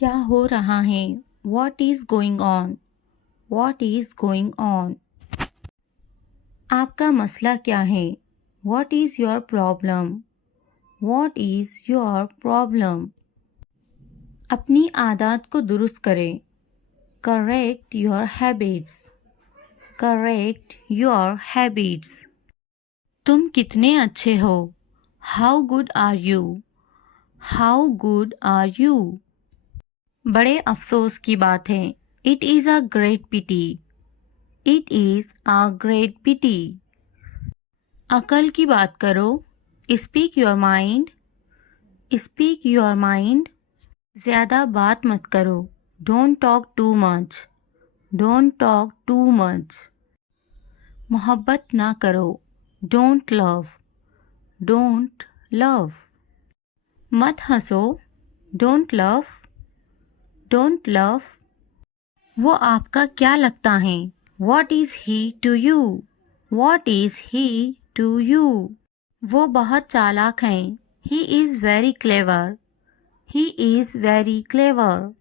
क्या हो रहा है? What is going on? What is going on? आपका मसला क्या है? What is your problem? What is your problem? अपनी आदत को दुरुस्त करें. Correct your habits. Correct your habits. तुम कितने अच्छे हो? How good are you? How good are you? बड़े अफसोस की बात है. It is a great pity. It is a great pity. अकल की बात करो. Speak your mind. Speak your mind. ज़्यादा बात मत करो. Don't talk too much. Don't talk too much. मोहब्बत ना करो. Don't love. Don't love. मत हंसो. Don't laugh. Don't laugh. वो आपका क्या लगता है? What is he to you? What is he to you? वो बहुत चालाक हैं. He is very clever. He is very clever.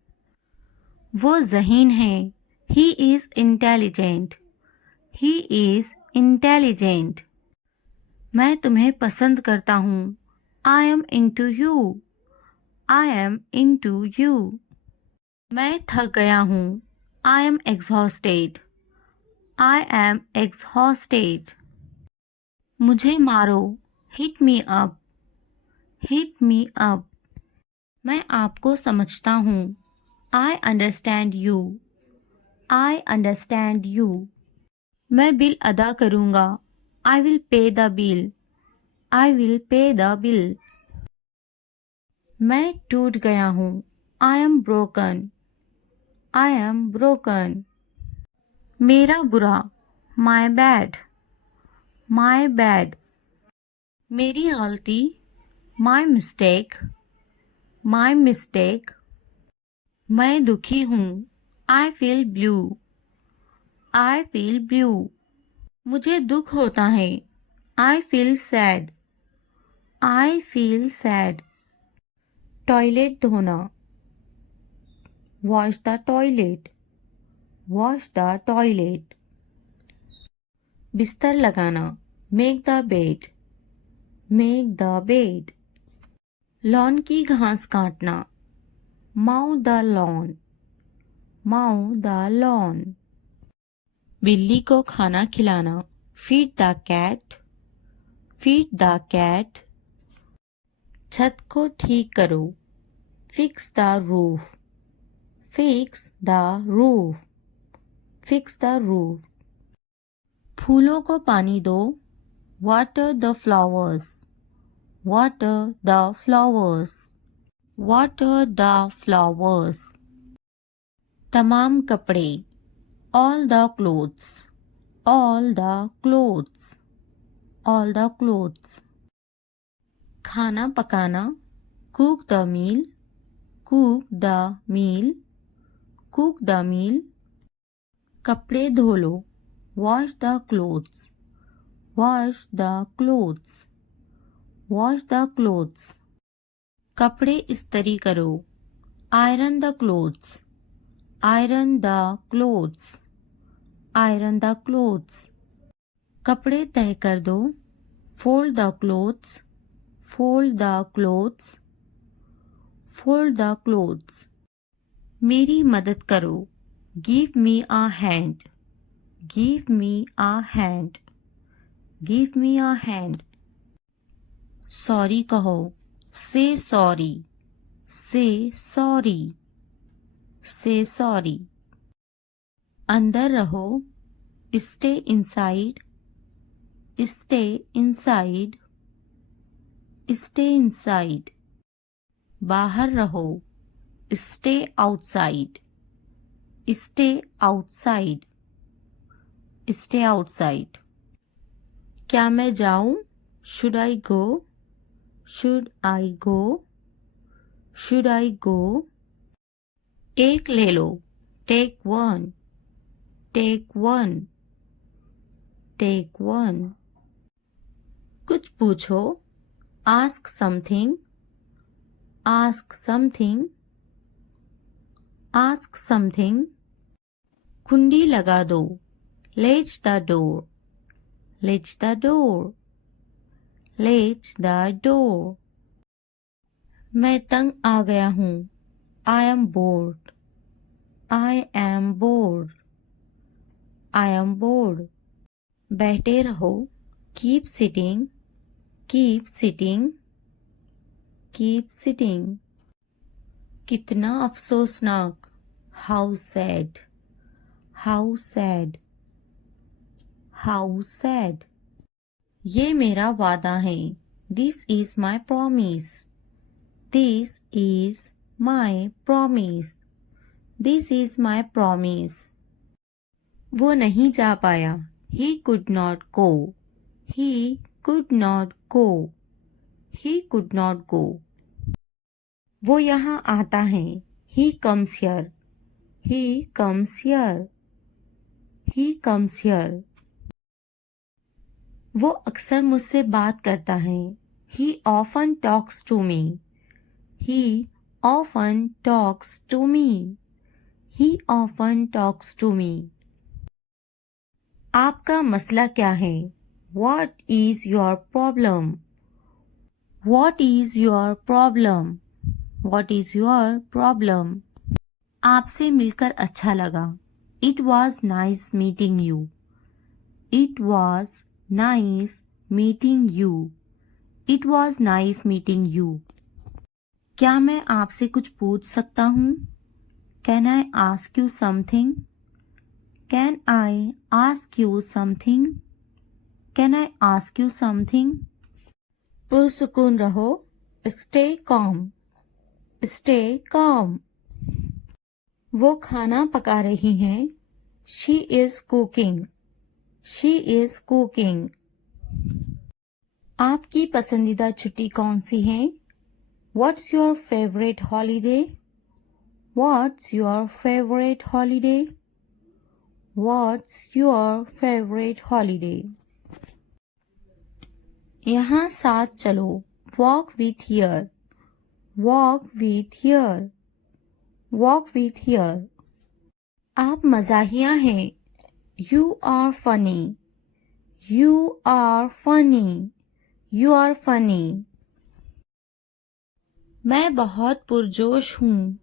वो ज़हीन हैं. He is intelligent. He is intelligent. मैं तुम्हें पसंद करता हूँ. I am into you. I am into you. मैं थक गया हूँ. I am exhausted. I am exhausted. मुझे मारो. Hit me up. Hit me up. मैं आपको समझता हूँ. I understand you. I understand you. मैं बिल अदा करूँगा. I will pay the bill. I will pay the bill. मैं टूट गया हूँ. I am broken. I am broken. मेरा बुरा. My bad. My bad. मेरी गलती. My mistake. My mistake. मैं दुखी हूँ. I feel blue. I feel blue. मुझे दुख होता है. I feel sad. I feel sad. Toilet धोना. Wash the toilet. Wash the toilet. बिस्तर लगाना. Make the bed. Make the bed. Lawn की घास काटना. Mow the lawn. Mow the lawn. बिल्ली को खाना खिलाना. Feed the cat. Feed the cat. छत को ठीक करो. Fix the roof. Fix the roof. Fix the roof. फूलों को पानी दो. Water the flowers. Water the flowers. Water the flowers. तमाम कपड़े. All the clothes. All the clothes. All the clothes. खाना पकाना. Cook the meal. Cook the meal. Cook the meal. कपड़े धो लो. Wash the clothes. Wash the clothes. Wash the clothes. कपड़े इस्त्री करो. Iron the clothes. Iron the clothes. Iron the clothes. कपड़े तह कर दो. Fold the clothes. Fold the clothes. Fold the clothes. मेरी मदद करो. Give me a hand. Give me a hand. Give me a hand. Sorry कहो. Say sorry. Say sorry. Say sorry. अंदर रहो. Stay inside. Stay inside. Stay inside. बाहर रहो. Stay outside. Stay outside. Stay outside. क्या मैं जाऊं? Should I go? Should I go? Should I go? एक ले लो. Take one. Take one. Take one. कुछ पूछो. Ask something. Ask something. Ask something, कुंडी लगा दो, latch the door, latch the door, latch the door. मैं तंग आ गया हूँ, I am bored, I am bored, I am bored. बैठे रहो, keep sitting, keep sitting, keep sitting. कितना अफसोसनाक, how sad, how sad, how sad. ये मेरा वादा है, this is my promise, this is my promise, this is my promise. वो नहीं जा पाया, he could not go, he could not go, he could not go. वो यहाँ आता है, he comes here, he comes here, he comes here. वो अक्सर मुझसे बात करता है, he often talks to me, he often talks to me, he often talks to me. आपका मसला क्या है? What is your problem? What is your problem? What is your problem? आपसे मिलकर अच्छा लगा, It was nice meeting you. It was nice meeting you. It was nice meeting you. क्या मैं आपसे कुछ पूछ सकता हूँ? Can I ask you something? Can I ask you something? Can I ask you something? पुरसुकून रहो, stay calm, stay calm. वो खाना पका रही हैं, she is cooking, she is cooking. आपकी पसंदीदा छुट्टी कौन सी है? What's your favorite holiday? What's your favorite holiday? What's your favorite holiday? यहाँ साथ चलो, walk with here, walk with here, walk with here. आप मज़ाहिया हैं, you are funny, you are funny, you are funny. मैं बहुत पुरजोश हूँ,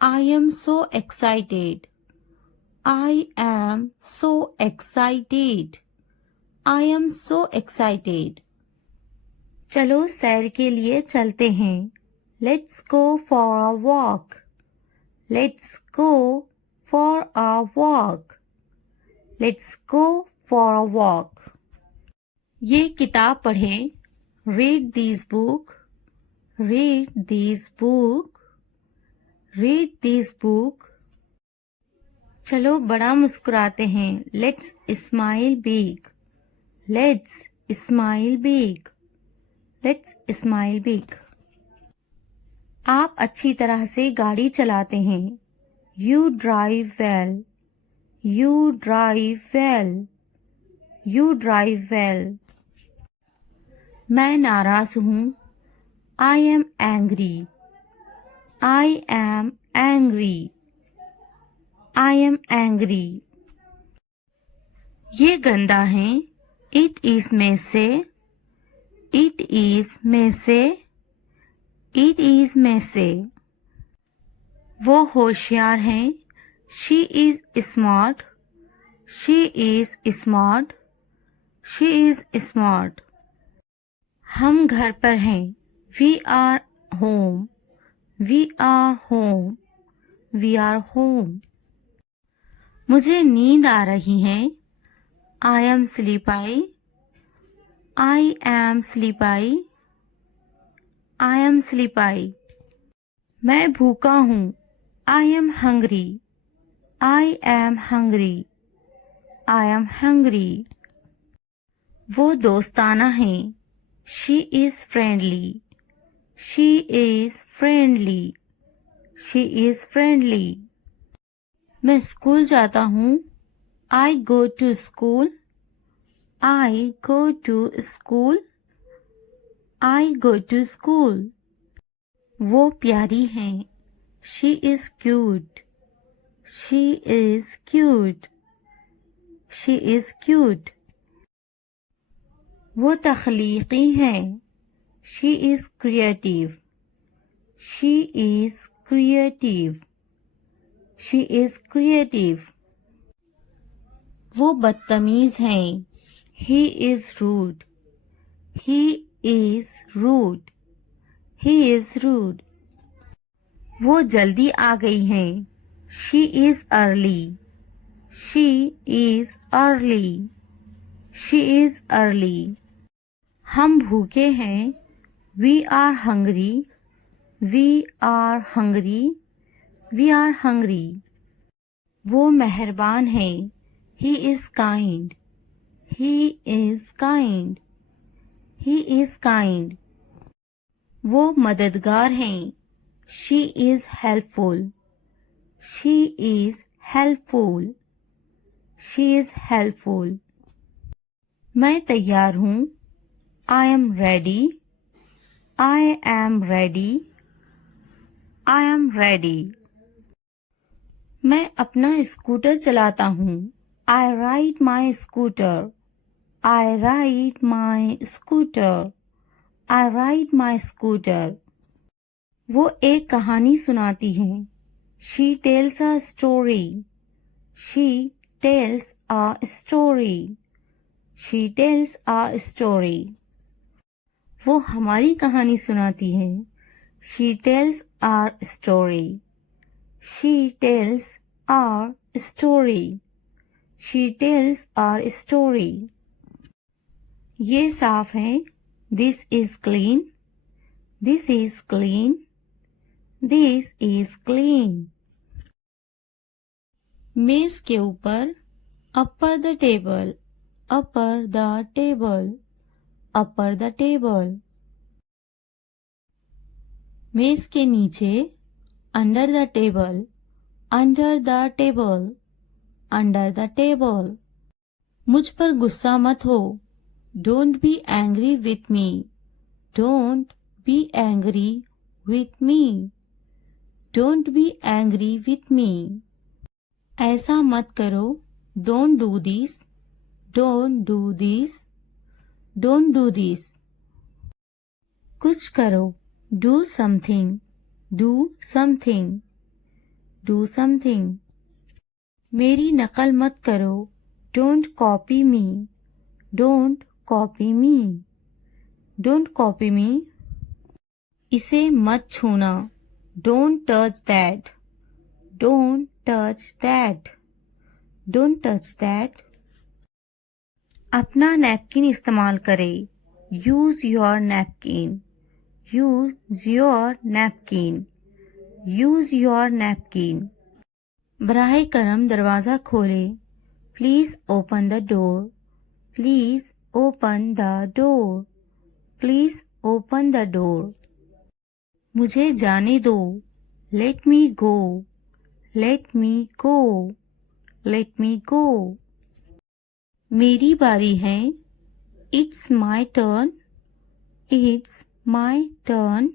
I am so excited, I am so excited, I am so excited. चलो सैर के लिए चलते हैं, Let's go for a walk, Let's go for a walk, Let's go for a walk. ये किताब पढ़ें, Read this book, Read this book, Read this book. चलो बड़ा मुस्कुराते हैं, Let's smile big, Let's smile big, Let's smile big. आप अच्छी तरह से गाड़ी चलाते हैं, You drive well, You drive well, You drive well. मैं नाराज हूँ, I am angry, I am angry, I am angry. ये गंदा है, It is messy, It is messy, It is messy. वो होशियार हैं, She is smart, She is smart, She is smart. हम घर पर हैं, We are home, We are home, We are home. मुझे नींद आ रही है, I am sleepy, I am sleepy, I am sleepy. मैं भूखा हूँ, I am hungry, I am hungry, I am hungry. वो दोस्ताना है, She is friendly, She is friendly, She is friendly. मैं स्कूल जाता हूँ, I go to school, I go to school, I go to school. वो प्यारी हैं, She is cute, She is cute. She is cute. वो तख्लीकी हैं. She is creative. She is creative. She is creative. वो बदतमीज हैं. He is rude. He is rude. He is rude. वो जल्दी आ गई हैं. She is early. She is early. She is early. हम भूखे हैं. We are hungry. We are hungry. We are hungry. वो मेहरबान हैं. He is kind. He is kind. He is kind. वो मददगार हैं. She is helpful. She is helpful. She is helpful. मैं तैयार हूँ. I am ready. I am ready. I am ready. मैं अपना स्कूटर चलाता हूँ. I ride my scooter. I ride my scooter. I ride my scooter. वो एक कहानी सुनाती हैं. She tells a story. She tells a story. She tells a story. वो हमारी कहानी सुनाती हैं. She tells our story. She tells our story. She tells our story. ये साफ है. This is clean. This is clean. This is clean. मेज के ऊपर. Upper the table. Upper the table. Upper the table. मेज के नीचे. Under the table. Under the table. Under the table. मुझ पर गुस्सा मत हो. Don't be angry with me. Don't be angry with me. Don't be angry with me. ऐसा मत करो. Don't do this. Don't do this. Don't do this. कुछ करो. Do something. Do something. Do something. मेरी नकल मत करो. Don't copy me. Don't copy me. Don't copy me. इसे मत छूना. Don't touch that. Don't touch that. Don't touch that. अपना नैपकिन इस्तेमाल करें. Use your napkin. Use your napkin. Use your napkin. बराहे करम दरवाज़ा खोलें. Please open the door. Please open the door. Please open the door. मुझे जाने दो. Let me go. Let me go. Let me go. मेरी बारी है. It's my turn. It's my turn.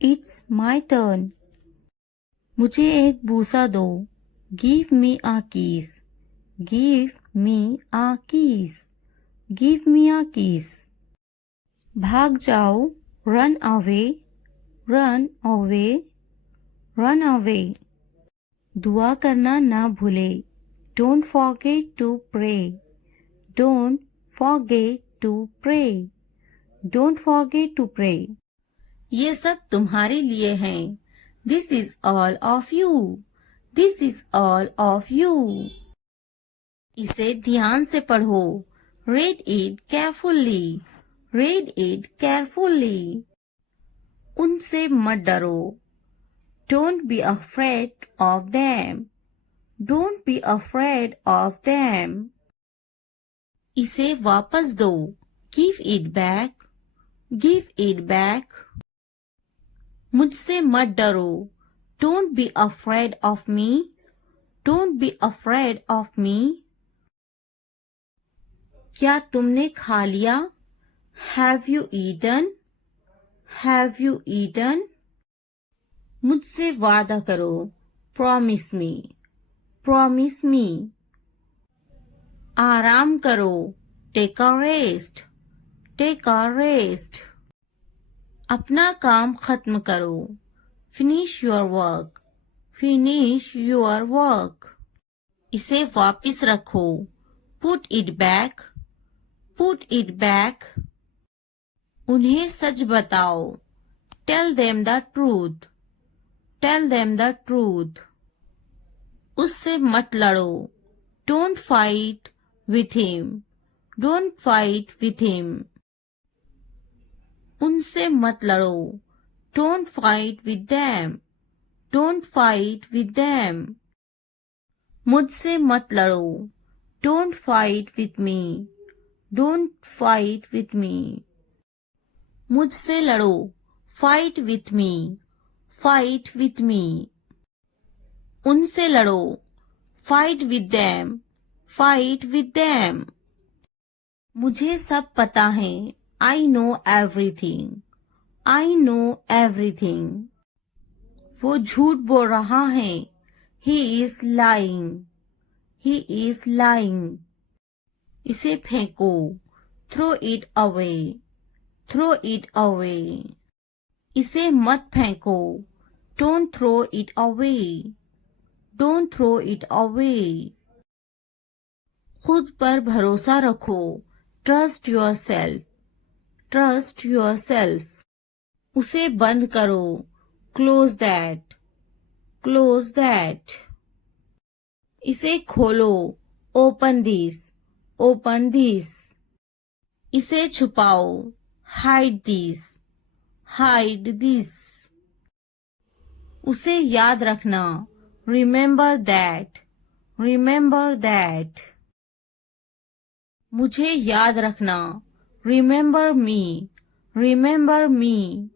It's my turn. मुझे एक बूसा दो. Give me a kiss. Give me a kiss. Give me a kiss. भाग जाओ. Run away. Run away. Run away. दुआ करना ना भूले. Don't forget to pray. Don't forget to pray. Don't forget to pray. ये सब तुम्हारे लिए हैं. This is all of you. This is all of you. इसे ध्यान से पढ़ो. Read it carefully. Read it carefully. उनसे मत डरो. Don't be afraid of them. Don't be afraid of them. इसे वापस दो. Give it back. Give it back. मुझसे मत डरो. Don't be afraid of me. Don't be afraid of me. क्या तुमने खा लिया? Have you eaten? Have you eaten? मुझसे वादा करो. Promise me. Promise me. आराम करो, take a rest, take a rest. अपना काम खत्म करो, finish your work, finish your work. इसे वापस रखो, put it back, put it back. उन्हें सच बताओ, tell them the truth, tell them the truth. उससे मत लड़ो, don't fight with him, don't fight with him. उनसे मत लड़ो, don't fight with them, don't fight with them. मुझसे मत लड़ो, don't fight with me, don't fight with me. मुझसे लड़ो, fight with me, fight with me. उनसे लड़ो, fight with them, fight with them. मुझे सब पता है, I know everything, I know everything. वो झूठ बोल रहा है, he is lying, he is lying. इसे फेंको, throw it away, throw it away. इसे मत फेंको, don't throw it away, don't throw it away. खुद पर भरोसा रखो, trust your self, trust your self. उसे बंद करो, क्लोज दैट, क्लोज दैट। इसे खोलो, ओपन दिस, ओपन दिस। इसे छुपाओ, हाइड दिस, हाइड दिस। उसे याद रखना, रिमेंबर दैट, रिमेंबर दैट। मुझे याद रखना, रिमेंबर मी, रिमेंबर मी।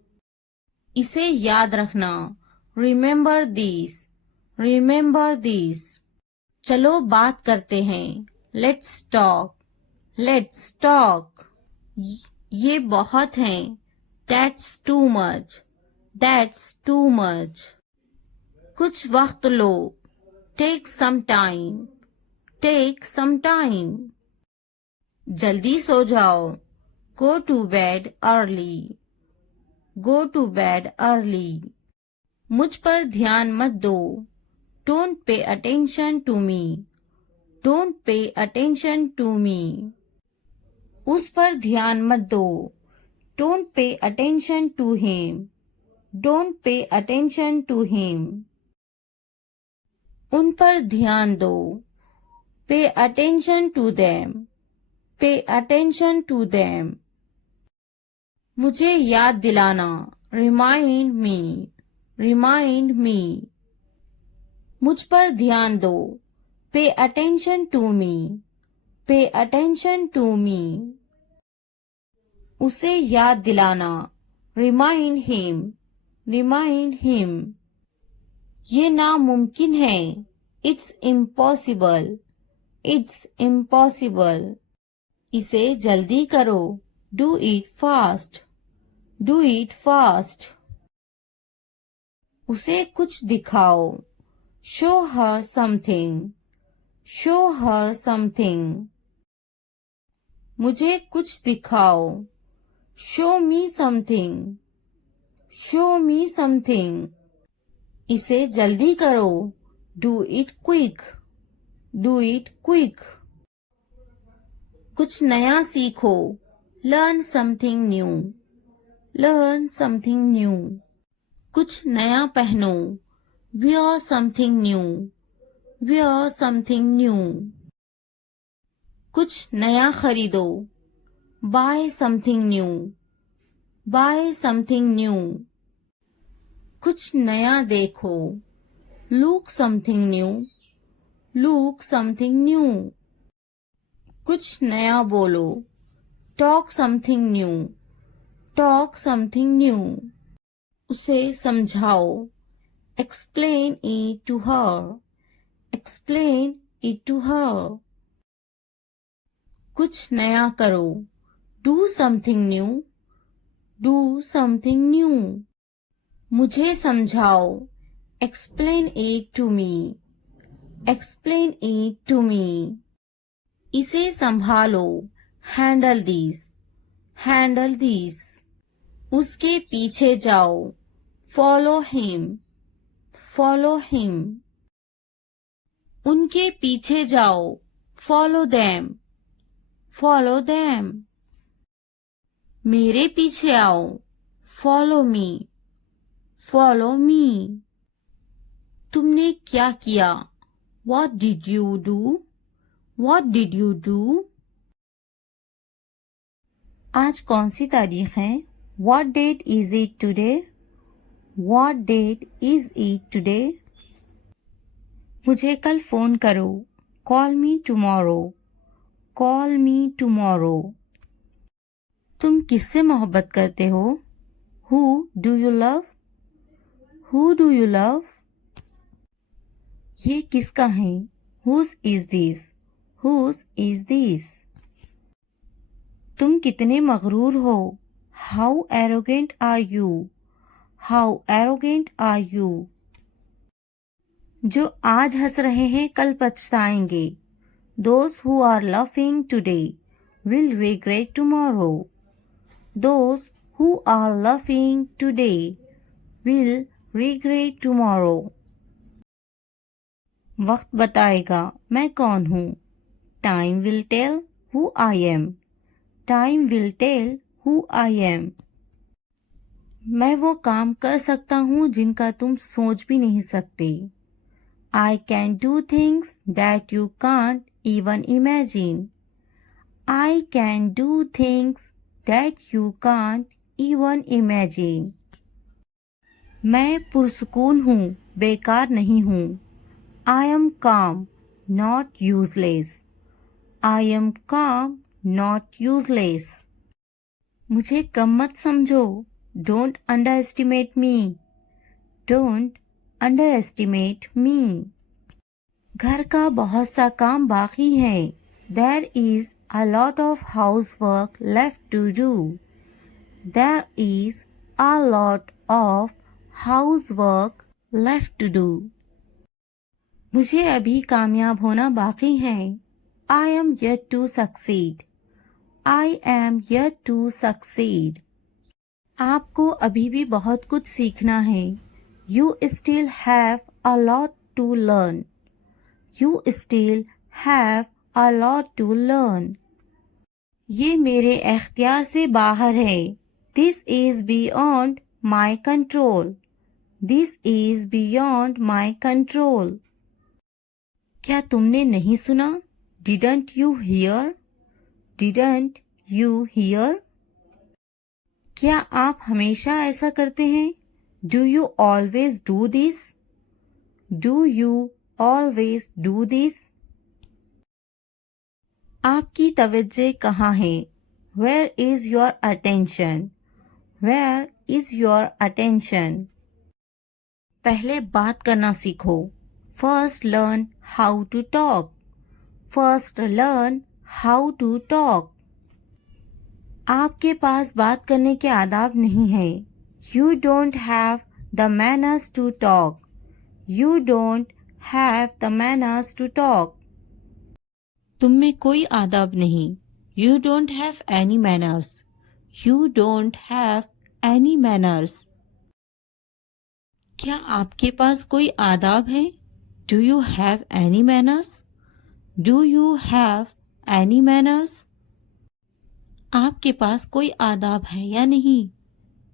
इसे याद रखना, रिमेंबर दिस, रिमेंबर दिस। चलो बात करते हैं, लेट्स टॉक, लेट्स टॉक। ये बहुत है, that's too much, that's too much. कुछ वक्त लो, take some time, take some time. जल्दी सो जाओ, go to bed early, go to bed early. मुझ पर ध्यान मत दो, don't pay attention to me, don't pay attention to me. उस पर ध्यान मत दो, don't pay attention to him, don't pay attention to him. उन पर ध्यान दो, pay attention to them, pay attention to them. मुझे याद दिलाना, रिमाइंड मी, रिमाइंड मी। मुझ पर ध्यान दो, पे अटेंशन टू मी, पे अटेंशन टू मी। उसे याद दिलाना, रिमाइंड हिम, रिमाइंड हिम। ये नामुमकिन है, इट्स इम्पॉसिबल, इट्स इम्पॉसिबल। इसे जल्दी करो, do it fast, do it fast. उसे कुछ दिखाओ, show her something, show her something. मुझे कुछ दिखाओ, show me something, show me something. इसे जल्दी करो, do it quick, do it quick. कुछ नया सीखो, learn something new, learn something new. कुछ नया पहनो, wear something new, wear something new. कुछ नया खरीदो, buy something new, buy something new. कुछ नया देखो, look something new, look something new. कुछ नया बोलो, talk something new, talk something new. उसे समझाओ, explain it to her, explain it to her. कुछ नया करो, do something new, do something new. मुझे समझाओ, explain it to me, explain it to me. इसे संभालो, हैंडल दिस, हैंडल दिस। उसके पीछे जाओ, फॉलो हिम, फॉलो हिम। उनके पीछे जाओ, फॉलो देम, फॉलो देम। मेरे पीछे आओ, फॉलो मी, फॉलो मी। तुमने क्या किया? What did you do? What did you do? आज कौन सी तारीख है? What date is it today? What date is it today? मुझे कल फोन करो, Call me tomorrow, Call me tomorrow. तुम किससे मोहब्बत करते हो? Who do you love? Who do you love? ये किसका है? Whose is this? Whose is this? तुम कितने मगरूर हो? How arrogant are you? How arrogant are you? जो आज हंस रहे हैं कल पछताएंगे. Those who are laughing today will regret tomorrow. Those who are laughing today will regret tomorrow. वक्त बताएगा मैं कौन हूँ. Time will tell who I am. Time will tell who I am. मैं वो काम कर सकता हूँ जिनका तुम सोच भी नहीं सकते. I can do things that you can't even imagine. I can do things that you can't even imagine. मैं पुरसुकून हूँ, बेकार नहीं हूँ. I am calm, not useless. I am calm, not useless. मुझे कम मत समझो. Don't underestimate me. Don't underestimate me. घर का बहुत सा काम बाकी है. There is a lot of housework left to do. There is a lot of housework left to do. मुझे अभी कामयाब होना बाकी है. I am yet to succeed. I am yet to succeed. आपको अभी भी बहुत कुछ सीखना है. You still have a lot to learn. You still have a lot to learn. ये मेरे इख्तियार से बाहर है. This is beyond my control. This is beyond my control. क्या तुमने नहीं सुना? Didn't you hear? Didn't you hear? क्या आप हमेशा ऐसा करते हैं? Do you always do this? Do you always do this? आपकी तवज्जो कहाँ है? Where is your attention? Where is your attention? पहले बात करना सीखो. First learn how to talk. First learn how to talk. आपके पास बात करने के आदाब नहीं है. You don't have the manners to talk. You don't have the manners to talk. तुम में कोई आदाब नहीं. You don't have any manners. You don't have any manners. क्या आपके पास कोई आदाब है? Do you have any manners? Do you have any manners? आपके पास कोई आदाब है या नहीं?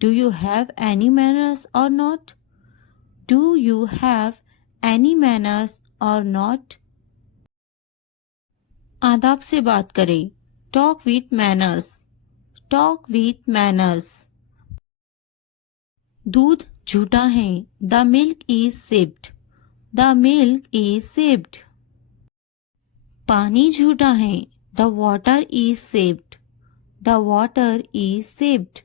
Do you have any manners or not? Do you have any manners or not? आदाब से बात करें. Talk with manners. Talk with manners. दूध झूठा है. The milk is sipped. The milk is sipped. पानी झूठा है. The water is sipped. The water is sipped.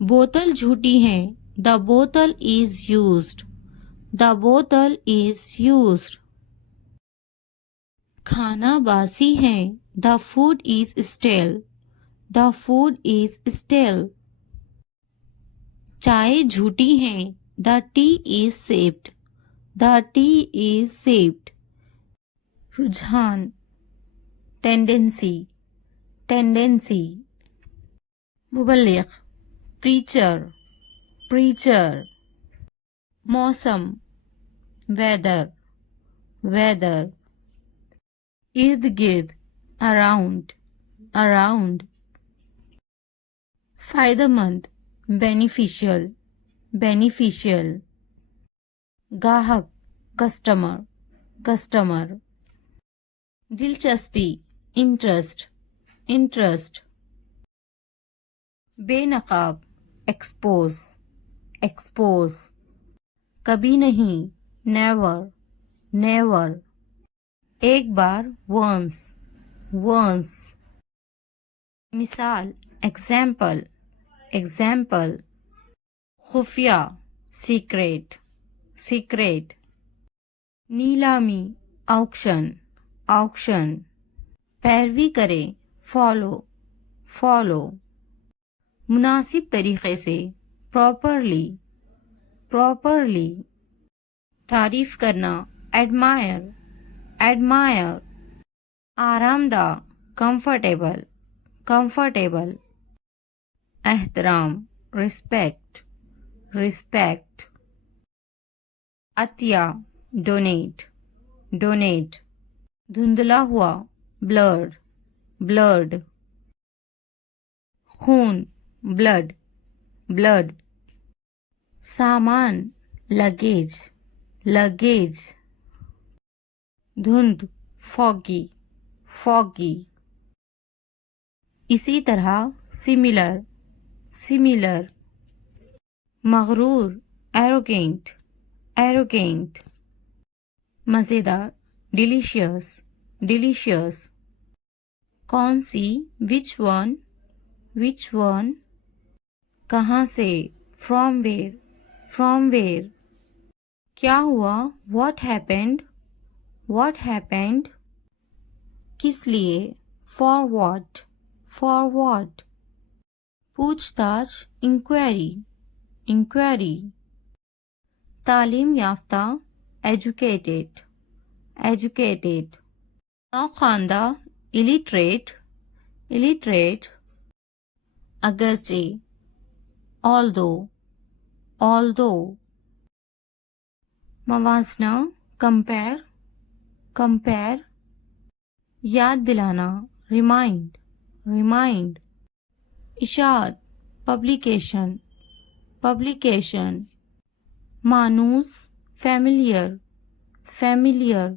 बोतल झूठी है. The bottle is used. The bottle is used. खाना बासी है. The food is stale. The food is stale. चाय झूठी है. The tea is sipped. The tea is sipped. रुझान, tendency, tendency. मुबल्लिग, preacher, preacher. मौसम, weather, weather. इर्द गिर्द, around, around. फायदेमंद, beneficial, beneficial. गाहक, customer, customer. दिलचस्पी, interest, interest. बेनकाब, expose, expose. कभी नहीं, never, never. एक बार, once, once. मिसाल, example, example. खुफिया, secret, secret. नीलामी, auction, auction. पैरवी करें, follow, follow. मुनासिब तरीके से, properly, properly. तारीफ करना, admire, admire. आरामदा, comfortable, comfortable. एहतराम, respect, respect. Atiya, donate, donate. धुंधला हुआ, blurred, blurred. खून, blood, blood. सामान, luggage, luggage. धुंध, foggy, foggy. इसी तरह, similar, similar. मगरूर, arrogant, arrogant. मज़ेदार, delicious, delicious. कौन सी, which one, which one. कहाँ से, from where, from where. क्या हुआ, what happened, what happened. किस लिए, for what, for what. पूछताछ, inquiry, inquiry. तालीम याफ्ता, educated, educated. नौखानदा, illiterate, illiterate. अगरचे, although, although. मवाजना, compare, compare. याद दिलाना, remind, remind. इशाअत, publication, publication. मानूस, familiar, familiar.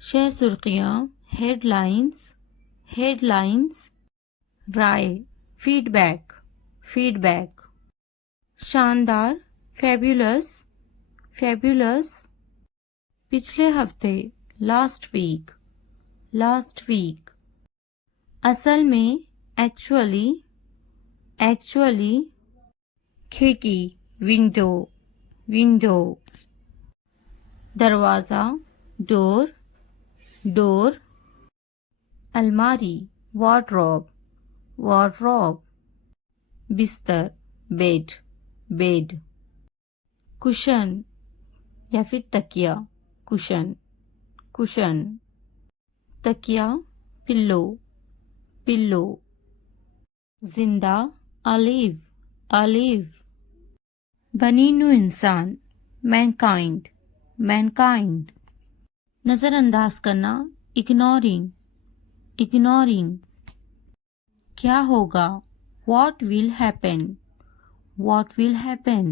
शह सुर्खियाँ, headlines, headlines. राय, feedback, feedback. शानदार, fabulous, fabulous. पिछले हफ्ते, last week, last week. असल में, actually, actually. खिड़की, window, window. दरवाज़ा, door, door. अलमारी, wardrobe, wardrobe. बिस्तर, bed, bed. कुशन या फिर तकिया, कुशन, कुशन. तकिया, पिल्लो, पिल्लो. जिंदा, alive, alive. बनीनु इंसान, mankind, mankind. नज़रअंदाज करना, ignoring, ignoring. क्या होगा, what will happen, what will happen.